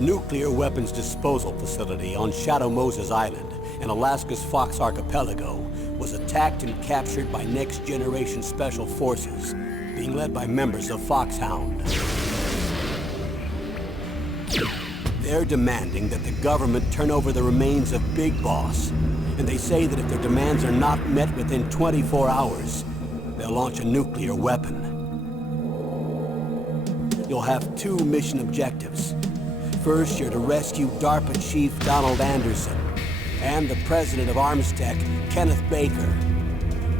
The nuclear weapons disposal facility on Shadow Moses Island in Alaska's Fox Archipelago was attacked and captured by next-generation special forces, being led by members of Foxhound. They're demanding that the government turn over the remains of Big Boss, and they say that if their demands are not met within 24 hours, they'll launch a nuclear weapon. You'll have two mission objectives. First, you're to rescue DARPA Chief Donald Anderson and the president of Armstech, Kenneth Baker.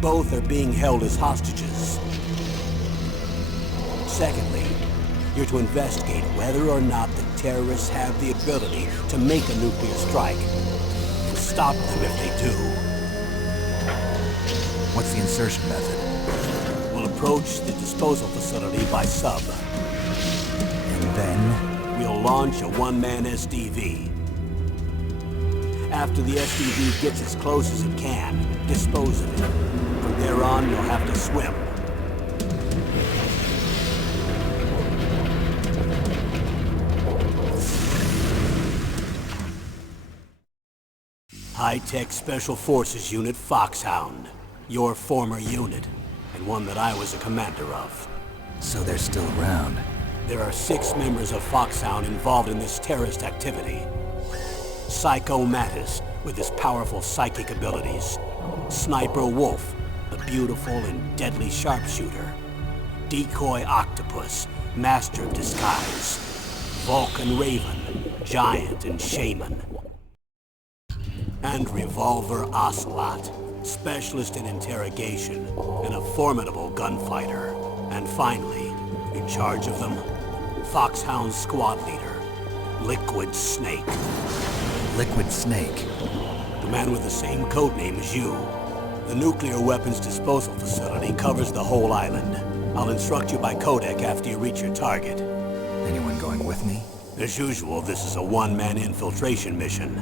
Both are being held as hostages. Secondly, you're to investigate whether or not the terrorists have the ability to make a nuclear strike, and stop them if they do. What's the insertion method? We'll approach the disposal facility by sub. And then? We'll launch a one-man SDV. After the SDV gets as close as it can, dispose of it. From there on, you'll have to swim. High-Tech Special Forces Unit Foxhound. Your former unit, and one that I was a commander of. So they're still around. There are 6 members of Foxhound involved in this terrorist activity. Psycho Mattis, with his powerful psychic abilities. Sniper Wolf, the beautiful and deadly sharpshooter. Decoy Octopus, master of disguise. Vulcan Raven, giant and shaman. And Revolver Ocelot, specialist in interrogation and a formidable gunfighter. And finally, in charge of them, Foxhound's squad leader, Liquid Snake. Liquid Snake? The man with the same codename as you. The nuclear weapons disposal facility covers the whole island. I'll instruct you by codec after you reach your target. Anyone going with me? As usual, this is a one-man infiltration mission.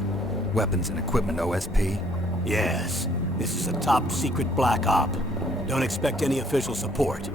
Weapons and equipment OSP? Yes. This is a top-secret black op. Don't expect any official support.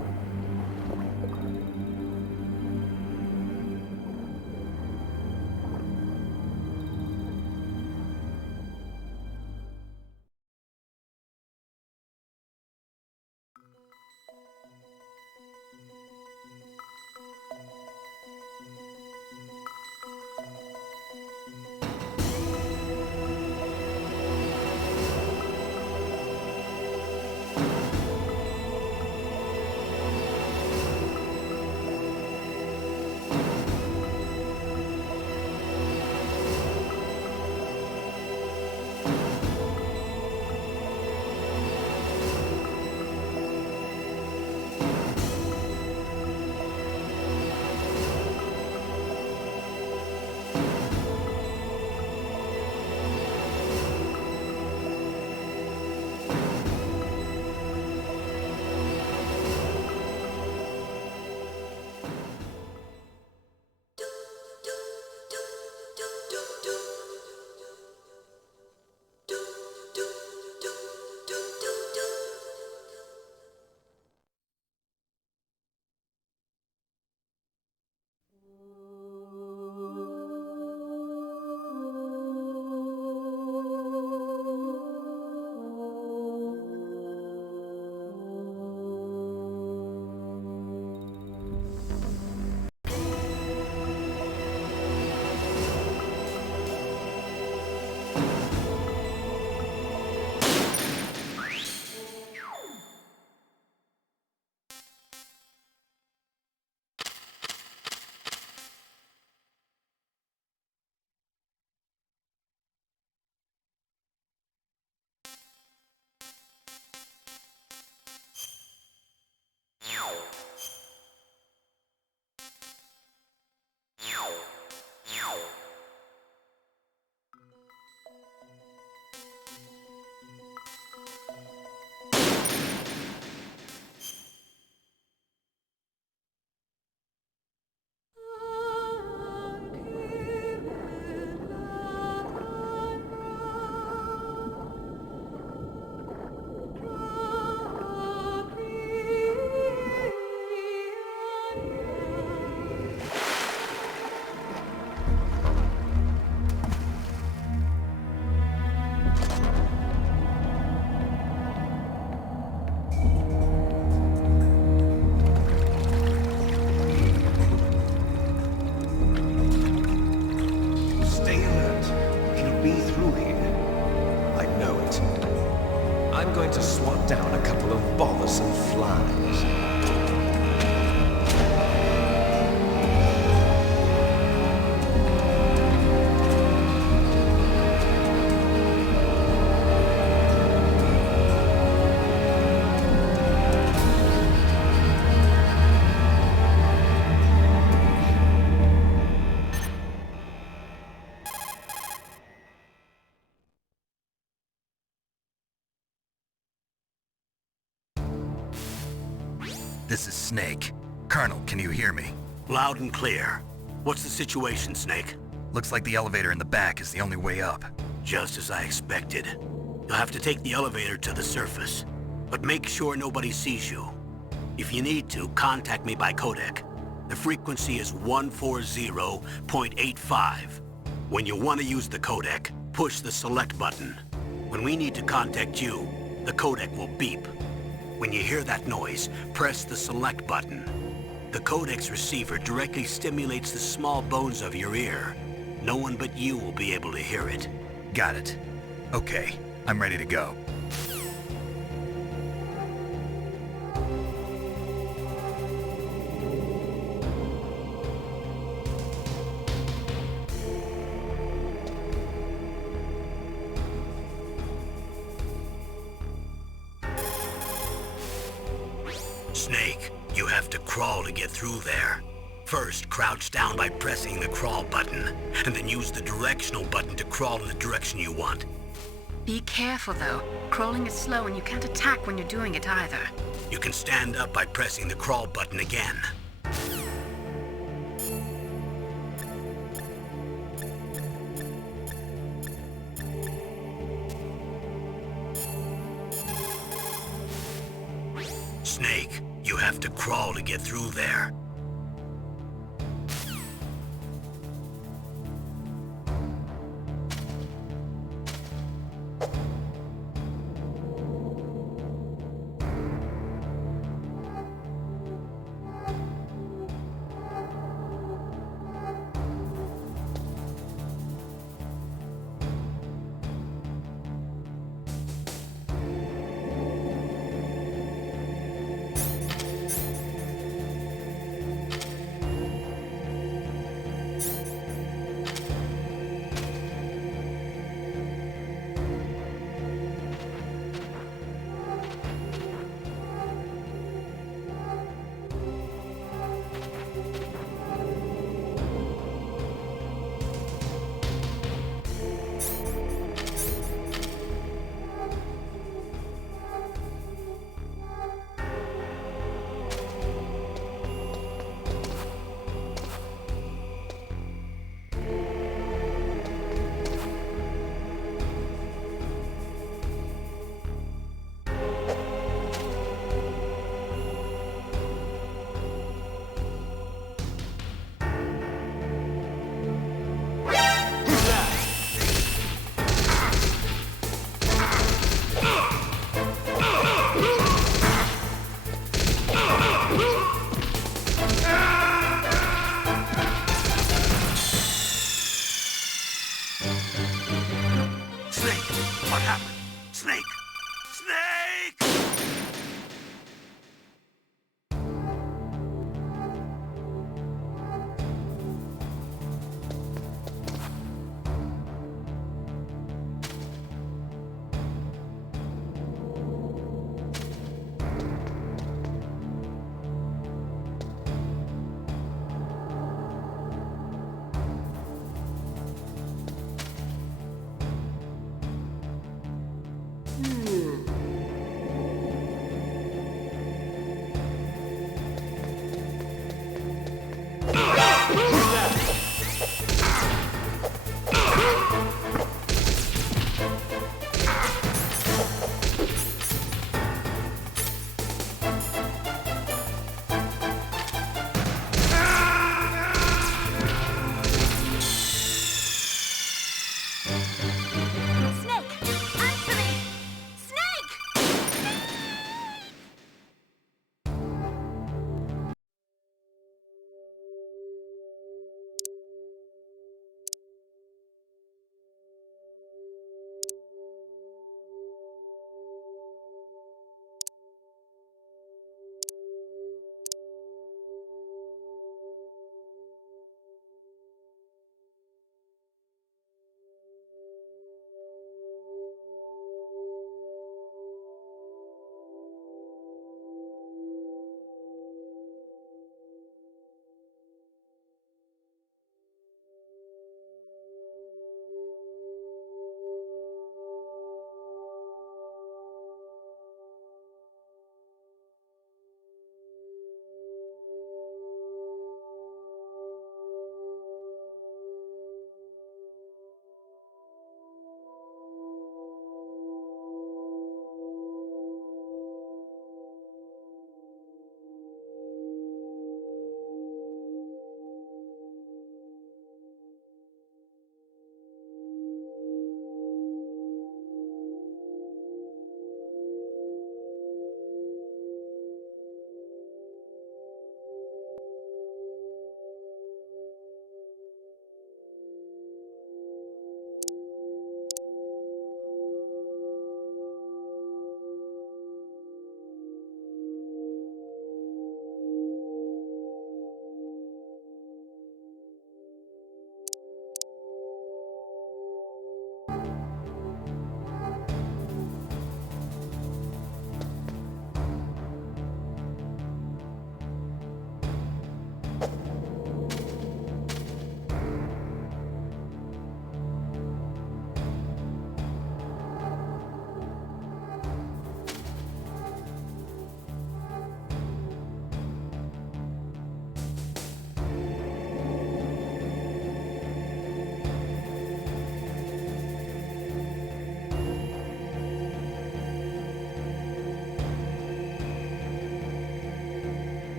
hunt down a couple of bothersome flies. This is Snake. Colonel, can you hear me? Loud and clear. What's the situation, Snake? Looks like the elevator in the back is the only way up. Just as I expected. You'll have to take the elevator to the surface. But make sure nobody sees you. If you need to, contact me by codec. The frequency is 140.85. When you want to use the codec, push the select button. When we need to contact you, the codec will beep. When you hear that noise, press the select button. The codec's receiver directly stimulates the small bones of your ear. No one but you will be able to hear it. Got it. Okay, I'm ready to go. Snake, you have to crawl to get through there. First, crouch down by pressing the crawl button, and then use the directional button to crawl in the direction you want. Be careful, though. Crawling is slow and you can't attack when you're doing it either. You can stand up by pressing the crawl button again. Snake, you have to crawl to get through there.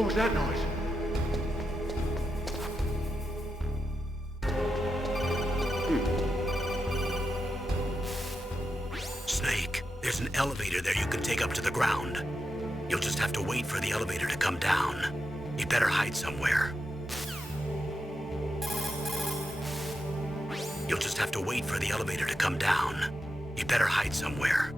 What was that noise? Snake, there's an elevator there you can take up to the ground. You'll just have to wait for the elevator to come down. You'd better hide somewhere. You'll just have to wait for the elevator to come down. You'd better hide somewhere.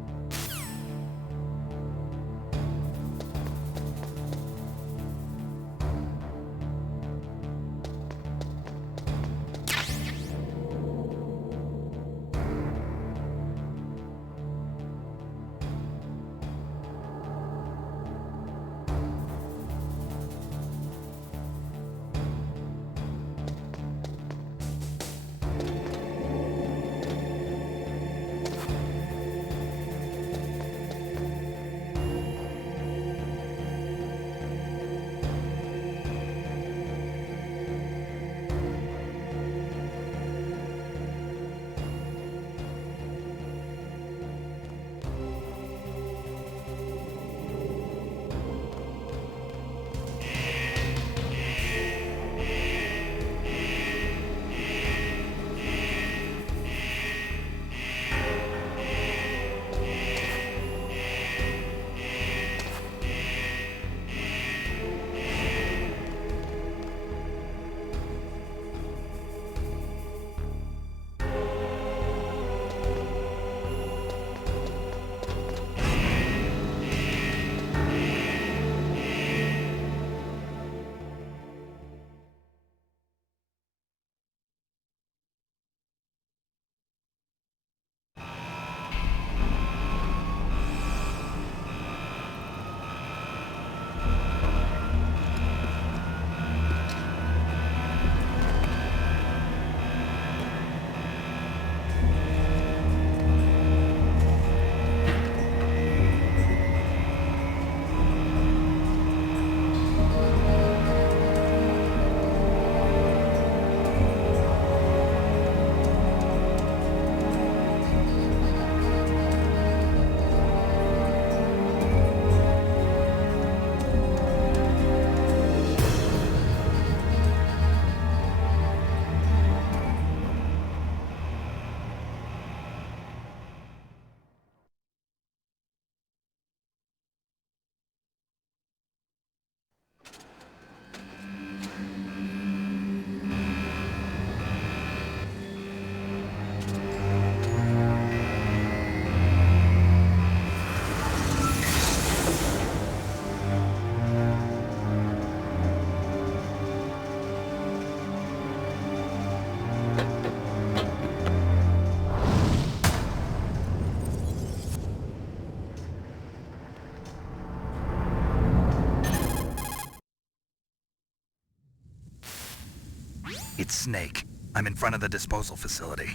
It's Snake. I'm in front of the disposal facility.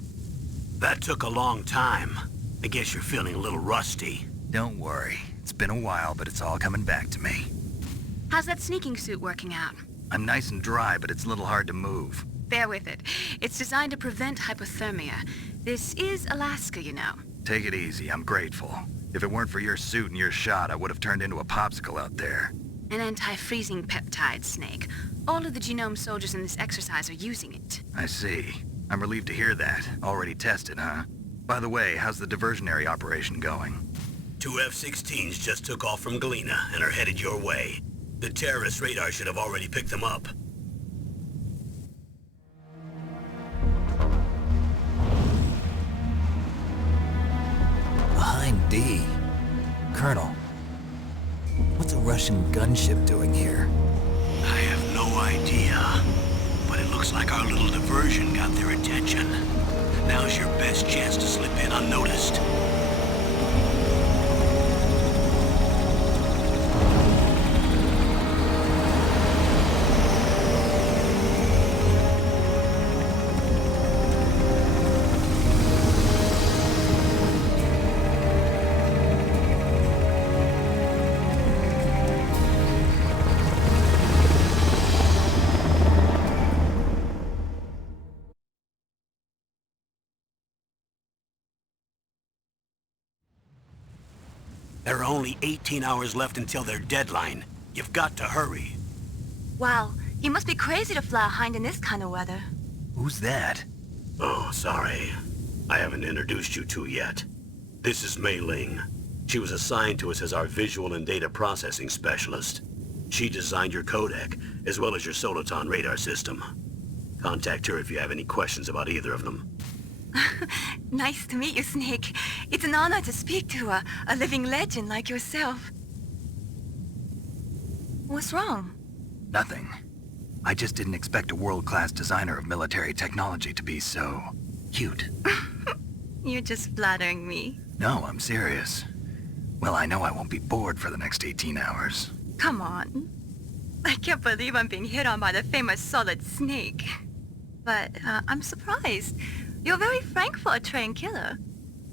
That took a long time. I guess you're feeling a little rusty. Don't worry. It's been a while, but it's all coming back to me. How's that sneaking suit working out? I'm nice and dry, but it's a little hard to move. Bear with it. It's designed to prevent hypothermia. This is Alaska, you know. Take it easy. I'm grateful. If it weren't for your suit and your shot, I would have turned into a popsicle out there. An anti-freezing peptide, Snake. All of the genome soldiers in this exercise are using it. I see. I'm relieved to hear that. Already tested, huh? By the way, how's the diversionary operation going? 2 F-16s just took off from Galena and are headed your way. The terrorist radar should have already picked them up. Behind D. Colonel, what's a Russian gunship doing here? I have no idea, but it looks like our little diversion got their attention. Now's your best chance to slip in unnoticed. There are only 18 hours left until their deadline. You've got to hurry. Wow, you must be crazy to fly a hind in this kind of weather. Who's that? Oh, sorry. I haven't introduced you two yet. This is Mei Ling. She was assigned to us as our visual and data processing specialist. She designed your codec, as well as your Soliton radar system. Contact her if you have any questions about either of them. Nice to meet you, Snake. It's an honor to speak to a living legend like yourself. What's wrong? Nothing. I just didn't expect a world-class designer of military technology to be so cute. You're just flattering me. No, I'm serious. Well, I know I won't be bored for the next 18 hours. Come on. I can't believe I'm being hit on by the famous Solid Snake. But I'm surprised. You're very frank for a trained killer.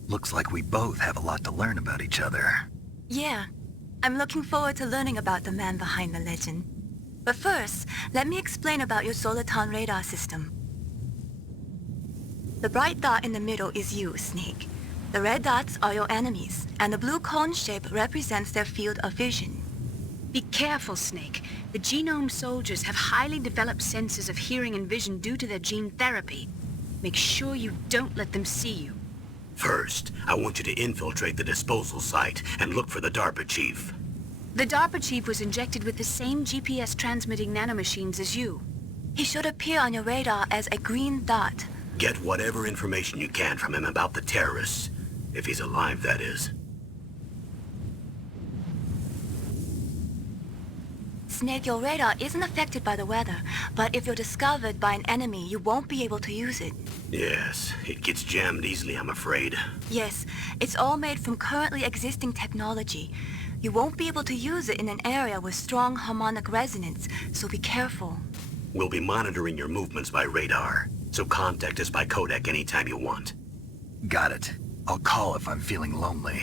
Looks like we both have a lot to learn about each other. Yeah. I'm looking forward to learning about the man behind the legend. But first, let me explain about your Soliton radar system. The bright dot in the middle is you, Snake. The red dots are your enemies, and the blue cone shape represents their field of vision. Be careful, Snake. The genome soldiers have highly developed senses of hearing and vision due to their gene therapy. Make sure you don't let them see you. First, I want you to infiltrate the disposal site and look for the DARPA chief. The DARPA chief was injected with the same GPS transmitting nanomachines as you. He should appear on your radar as a green dot. Get whatever information you can from him about the terrorists. If he's alive, that is. Snake, your radar isn't affected by the weather, but if you're discovered by an enemy, you won't be able to use it. Yes, it gets jammed easily, I'm afraid. Yes, it's all made from currently existing technology. You won't be able to use it in an area with strong harmonic resonance, so be careful. We'll be monitoring your movements by radar, so contact us by codec anytime you want. Got it. I'll call if I'm feeling lonely.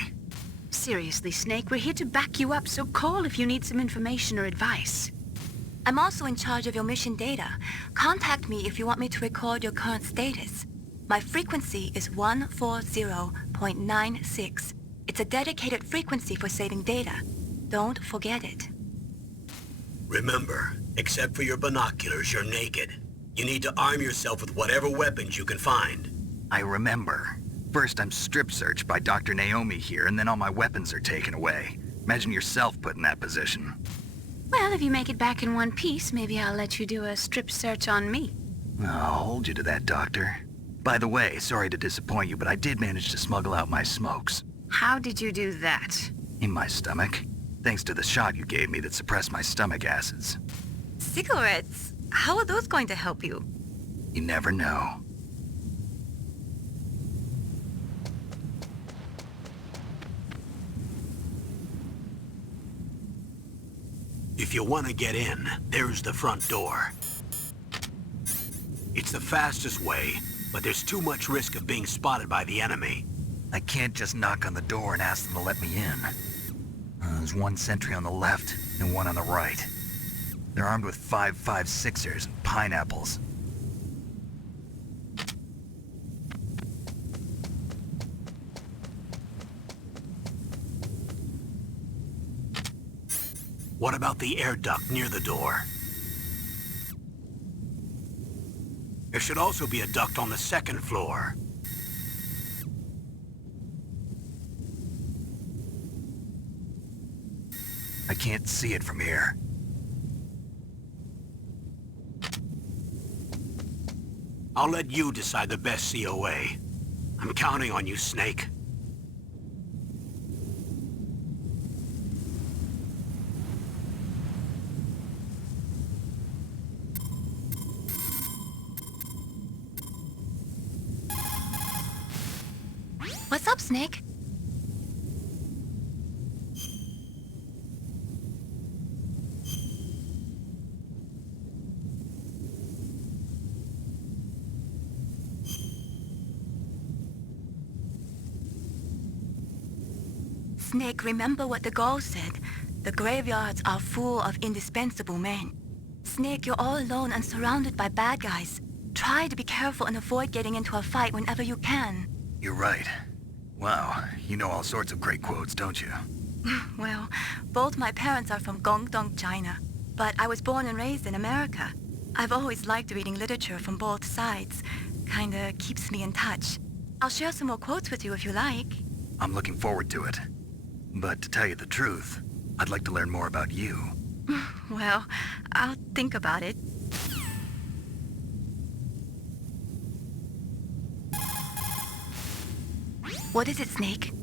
Seriously, Snake, we're here to back you up, so call if you need some information or advice. I'm also in charge of your mission data. Contact me if you want me to record your current status. My frequency is 140.96. It's a dedicated frequency for saving data. Don't forget it. Remember, except for your binoculars, you're naked. You need to arm yourself with whatever weapons you can find. I remember. First I'm strip searched by Dr. Naomi here, and then all my weapons are taken away. Imagine yourself put in that position. Well, if you make it back in one piece, maybe I'll let you do a strip search on me. I'll hold you to that, Doctor. By the way, sorry to disappoint you, but I did manage to smuggle out my smokes. How did you do that? In my stomach. Thanks to the shot you gave me that suppressed my stomach acids. Cigarettes? How are those going to help you? You never know. If you want to get in, there's the front door. It's the fastest way, but there's too much risk of being spotted by the enemy. I can't just knock on the door and ask them to let me in. There's one sentry on the left and one on the right. They're armed with 5.56ers and pineapples. What about the air duct near the door? There should also be a duct on the second floor. I can't see it from here. I'll let you decide the best COA. I'm counting on you, Snake. What's up, Snake? Snake, remember what the Gauls said. The graveyards are full of indispensable men. Snake, you're all alone and surrounded by bad guys. Try to be careful and avoid getting into a fight whenever you can. You're right. Wow, you know all sorts of great quotes, don't you? Well, both my parents are from Guangdong, China. but I was born and raised in America. I've always liked reading literature from both sides. Kinda keeps me in touch. I'll share some more quotes with you if you like. I'm looking forward to it. But to tell you the truth, I'd like to learn more about you. Well, I'll think about it. What is it, Snake?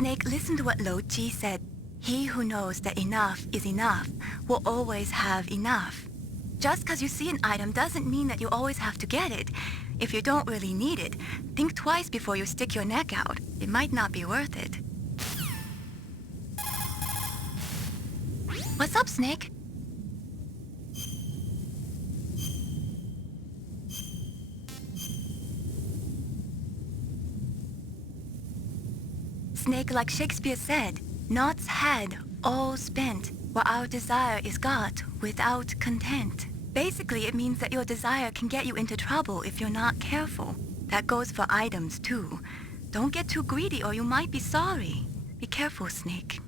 Snake, listen to what Lo Ji said. He who knows that enough is enough will always have enough. Just because you see an item doesn't mean that you always have to get it. If you don't really need it, think twice before you stick your neck out. It might not be worth it. What's up, Snake? Snake, like Shakespeare said, naught's had, all spent, while our desire is got without content. Basically, it means that your desire can get you into trouble if you're not careful. That goes for items, too. Don't get too greedy or you might be sorry. Be careful, Snake.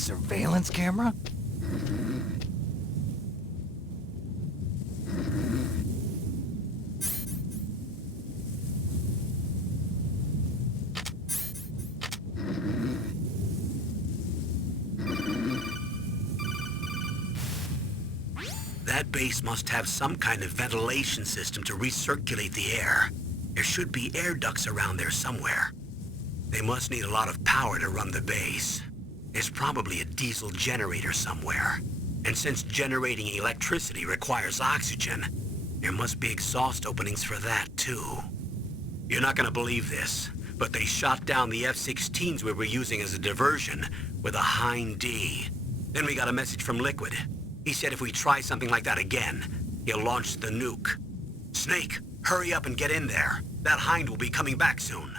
surveillance camera? That base must have some kind of ventilation system to recirculate the air. There should be air ducts around there somewhere. They must need a lot of power to run the base. There's probably a diesel generator somewhere. And since generating electricity requires oxygen, there must be exhaust openings for that too. You're not gonna believe this, but they shot down the F-16s we were using as a diversion with a Hind D. Then we got a message from Liquid. He said if we try something like that again, he'll launch the nuke. Snake, hurry up and get in there. That Hind will be coming back soon.